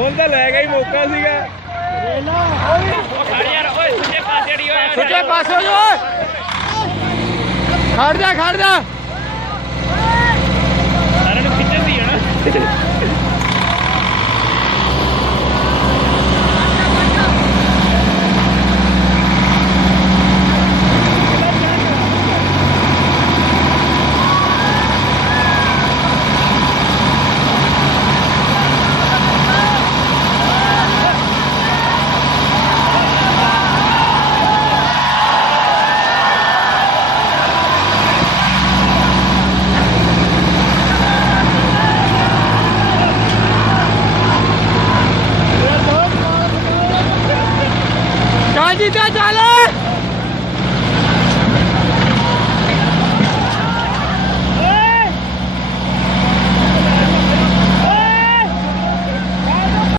ਹੁਣ ਤਾਂ ਲੈ ਗਿਆ ਹੀ ਮੌਕਾ ਸੀਗਾ ਸੁੱਚੇ ਪਾਸੇ ਹੋ ਜਾ ਖੜ ਜਾ ਸਾਰਿਆਂ ਨੂੰ ਖਿੱਚਣ ਦੀ ਹੈ ਨਾ ਚੱਲ